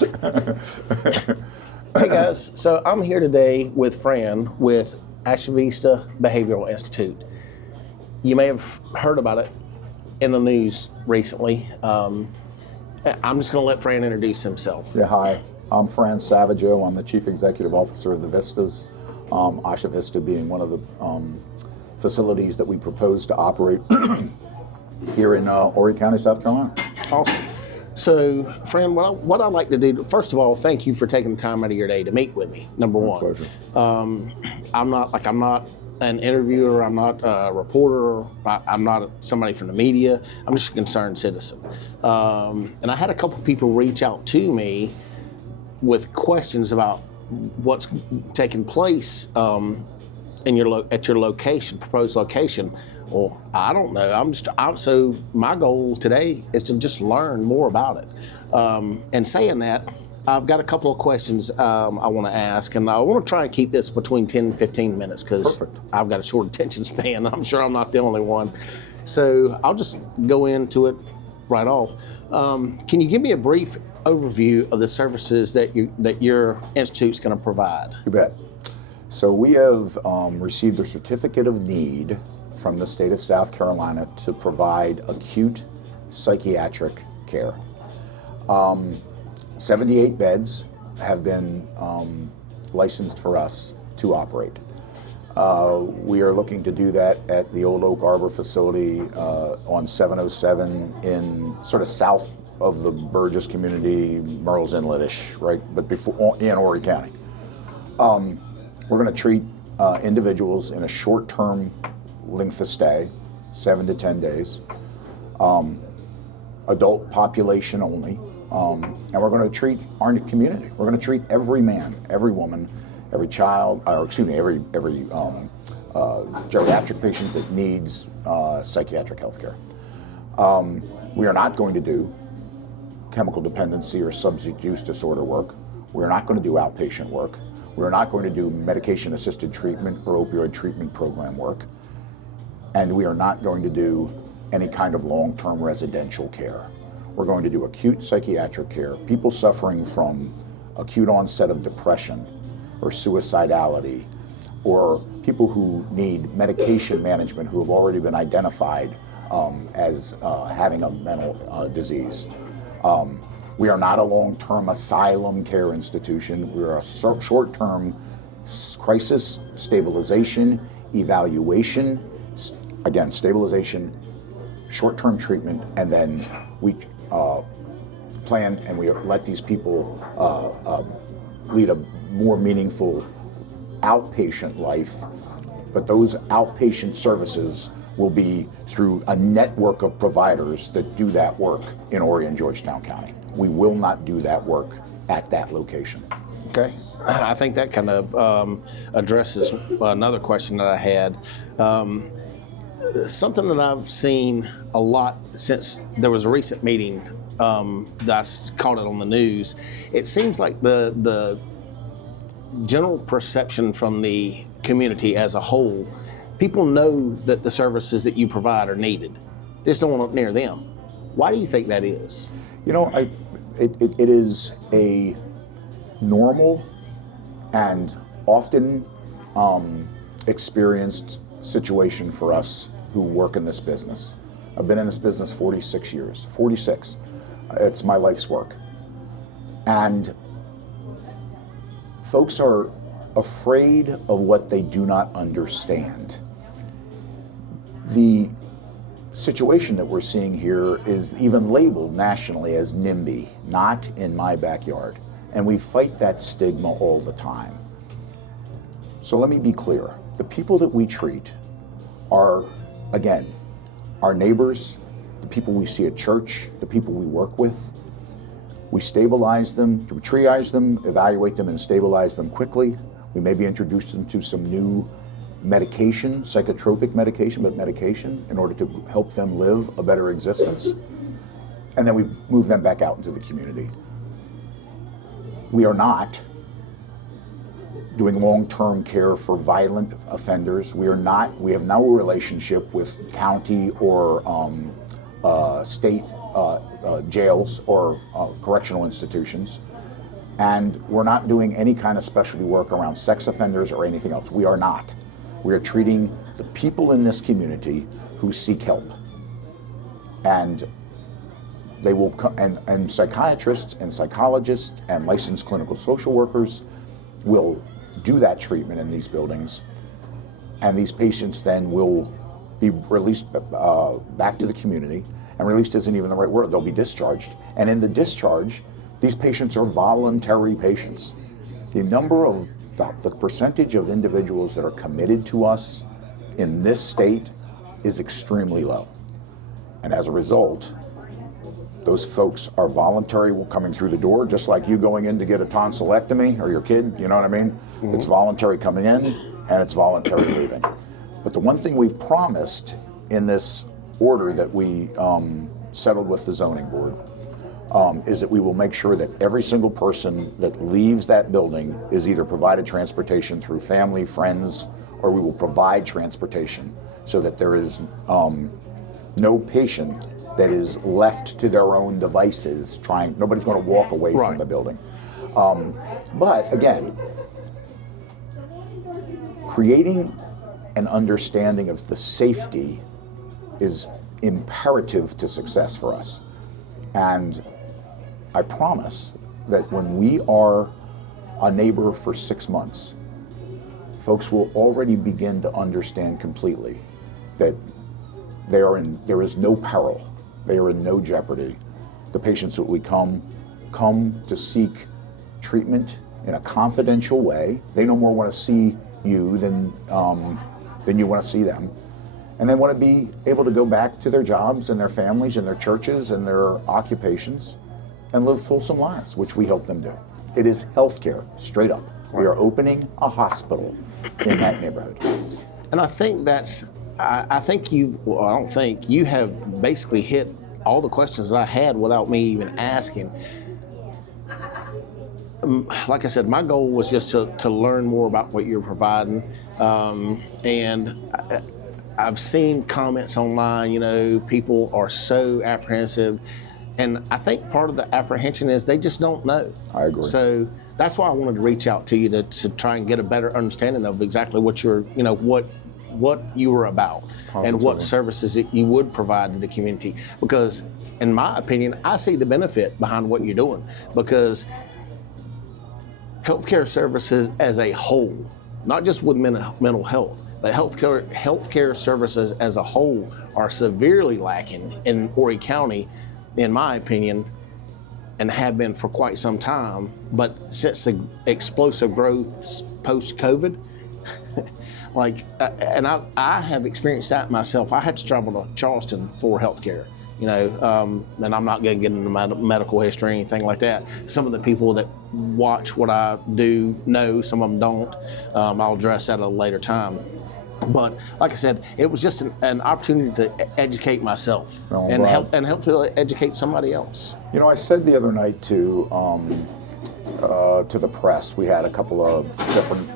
Hey guys, so I'm here today with Fran with Asha Vista Behavioral Institute. You may have heard about it in the news recently. I'm just going to let Fran introduce himself. Yeah, hi. I'm Fran Savageau. I'm the Chief Executive Officer of the Vistas. Asha Vista being one of the facilities that we propose to operate here in Horry County, South Carolina. Awesome. So, Fran, what I'd like to do, first of all, thank you for taking the time out of your day to meet with me, number one. Pleasure. I'm not an interviewer, I'm not a reporter, I'm not somebody from the media, I'm just a concerned citizen. And I had a couple people reach out to me with questions about what's taking place at your location, proposed location. Well, I don't know. So my goal today is to just learn more about it. And saying that, I've got a couple of questions I want to ask, and I want to try and keep this between 10 and 15 minutes because I've got a short attention span. I'm sure I'm not the only one. So I'll just go into it right off. Can you give me a brief overview of the services that your institute's going to provide? You bet. So we have received a certificate of need from the state of South Carolina to provide acute psychiatric care. 78 beds have been licensed for us to operate. We are looking to do that at the Old Oak Arbor facility on 707 in sort of south of the Burgess community, Murrells Inlet-ish, right? But before in Horry County. We're going to treat individuals in a short-term length of stay, 7 to 10 days, adult population only, and we're going to treat our community. We're going to treat every man, every woman, every child, every geriatric patient that needs psychiatric health care. We are not going to do chemical dependency or substance use disorder work. We're not going to do outpatient work. We're not going to do medication-assisted treatment or opioid treatment program work. And we are not going to do any kind of long-term residential care. We're going to do acute psychiatric care. People suffering from acute onset of depression or suicidality, or people who need medication management who have already been identified as having a mental disease. We are not a long-term asylum care institution. We're a short-term crisis stabilization, evaluation, again, stabilization, short-term treatment, and then we plan and we let these people lead a more meaningful outpatient life. But those outpatient services will be through a network of providers that do that work in Horry and Georgetown County. We will not do that work at that location. Okay. I think that kind of addresses another question that I had. Something that I've seen a lot since there was a recent meeting that I caught it on the news. It seems like the general perception from the community as a whole, people know that the services that you provide are needed. They just don't want it near them. Why do you think that is? You know, it is a normal and often experienced situation for us who work in this business. I've been in this business 46 years, 46. It's my life's work. And folks are afraid of what they do not understand. The situation that we're seeing here is even labeled nationally as NIMBY, not in my backyard. And we fight that stigma all the time. So let me be clear. The people that we treat are, again, our neighbors, the people we see at church, the people we work with. We stabilize them, we triage them, evaluate them, and stabilize them quickly. We maybe introduce them to some new medication, psychotropic medication, but medication in order to help them live a better existence. And then we move them back out into the community. We are not doing long-term care for violent offenders. We have no relationship with county or state jails or correctional institutions. And we're not doing any kind of specialty work around sex offenders or anything else. We are not. We are treating the people in this community who seek help. And they will come, and psychiatrists and psychologists and licensed clinical social workers will do that treatment in these buildings. And these patients then will be released back to the community. And released isn't even the right word. They'll be discharged. And in the discharge, these patients are voluntary patients. The number of, the percentage of individuals that are committed to us in this state is extremely low. And as a result, those folks are voluntary coming through the door, just like you going in to get a tonsillectomy, or your kid, you know what I mean? Mm-hmm. It's voluntary coming in, and it's voluntary leaving. But the one thing we've promised in this order that we settled with the zoning board is that we will make sure that every single person that leaves that building is either provided transportation through family, friends, or we will provide transportation so that there is no patient that is left to their own devices nobody's going to walk away from the building. But again, creating an understanding of the safety is imperative to success for us. And I promise that when we are a neighbor for 6 months, folks will already begin to understand completely that there is no peril. They are in no jeopardy. The patients that we come to seek treatment in a confidential way. They no more want to see you than you want to see them. And they want to be able to go back to their jobs and their families and their churches and their occupations and live fulsome lives, which we help them do. It is healthcare, straight up. We are opening a hospital in that neighborhood. And I think I think you have basically hit all the questions that I had without me even asking. Like I said, my goal was just to learn more about what you're providing. And I've seen comments online, people are so apprehensive. And I think part of the apprehension is they just don't know. I agree. So that's why I wanted to reach out to you to try and get a better understanding of exactly what what you were about. Positively. And what services that you would provide to the community. Because in my opinion, I see the benefit behind what you're doing. Because healthcare services as a whole, not just with mental health, but healthcare services as a whole are severely lacking in Horry County, in my opinion, and have been for quite some time. But since the explosive growth post-COVID, and I have experienced that myself. I had to travel to Charleston for healthcare, and I'm not going to get into medical history or anything like that. Some of the people that watch what I do know, some of them don't. I'll address that at a later time. But like I said, it was just an opportunity to educate myself and help to educate somebody else. I said the other night to the press, we had a couple of different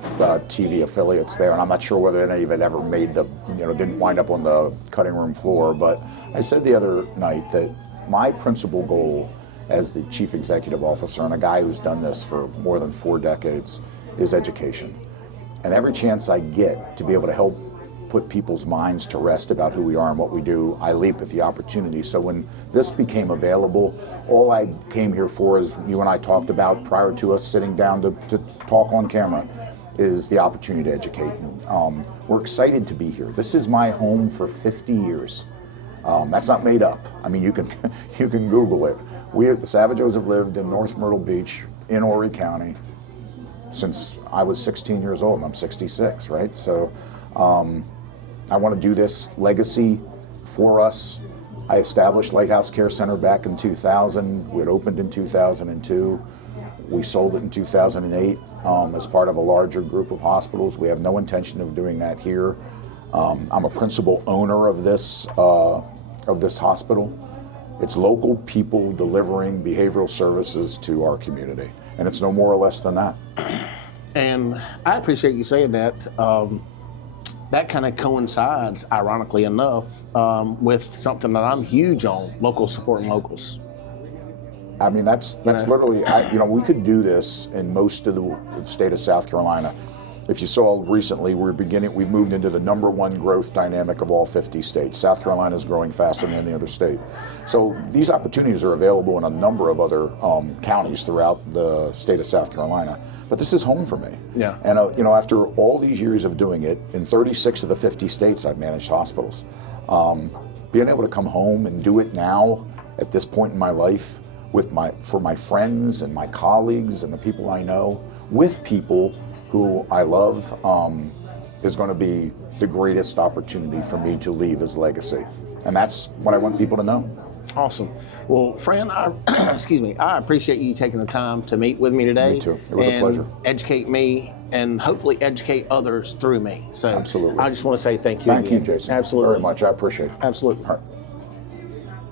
TV affiliates there, and I'm not sure whether any of it ever made didn't wind up on the cutting room floor, but I said the other night that my principal goal as the chief executive officer and a guy who's done this for more than 4 decades is education. And every chance I get to be able to help put people's minds to rest about who we are and what we do, I leap at the opportunity. So when this became available, all I came here for, as you and I talked about prior to us sitting down to talk on camera, is the opportunity to educate. We're excited to be here. This is my home for 50 years. That's not made up. I mean, you can Google it. We at the Savagos have lived in North Myrtle Beach in Horry County since I was 16 years old, and I'm 66, right? So I want to do this legacy for us. I established Lighthouse Care Center back in 2000. We had opened in 2002. We sold it in 2008 as part of a larger group of hospitals. We have no intention of doing that here. I'm a principal owner of this hospital. It's local people delivering behavioral services to our community, and it's no more or less than that. And I appreciate you saying that. That kind of coincides, ironically enough, with something that I'm huge on: local supporting locals. I mean, that's literally, we could do this in most of the state of South Carolina. If you saw recently, we've moved into the #1 growth dynamic of all 50 states. South Carolina is growing faster than any other state. So these opportunities are available in a number of other counties throughout the state of South Carolina. But this is home for me. Yeah. And after all these years of doing it, in 36 of the 50 states, I've managed hospitals. Being able to come home and do it now at this point in my life for my friends and my colleagues and the people I know, with people who I love, is going to be the greatest opportunity for me to leave as legacy. And that's what I want people to know. Awesome. Well, Fran, excuse me, I appreciate you taking the time to meet with me today. Me too. It was a pleasure. Educate me and hopefully educate others through me. So absolutely. I just want to say thank you. Thank you, Jason. Absolutely. Very much. I appreciate it. Absolutely. All right.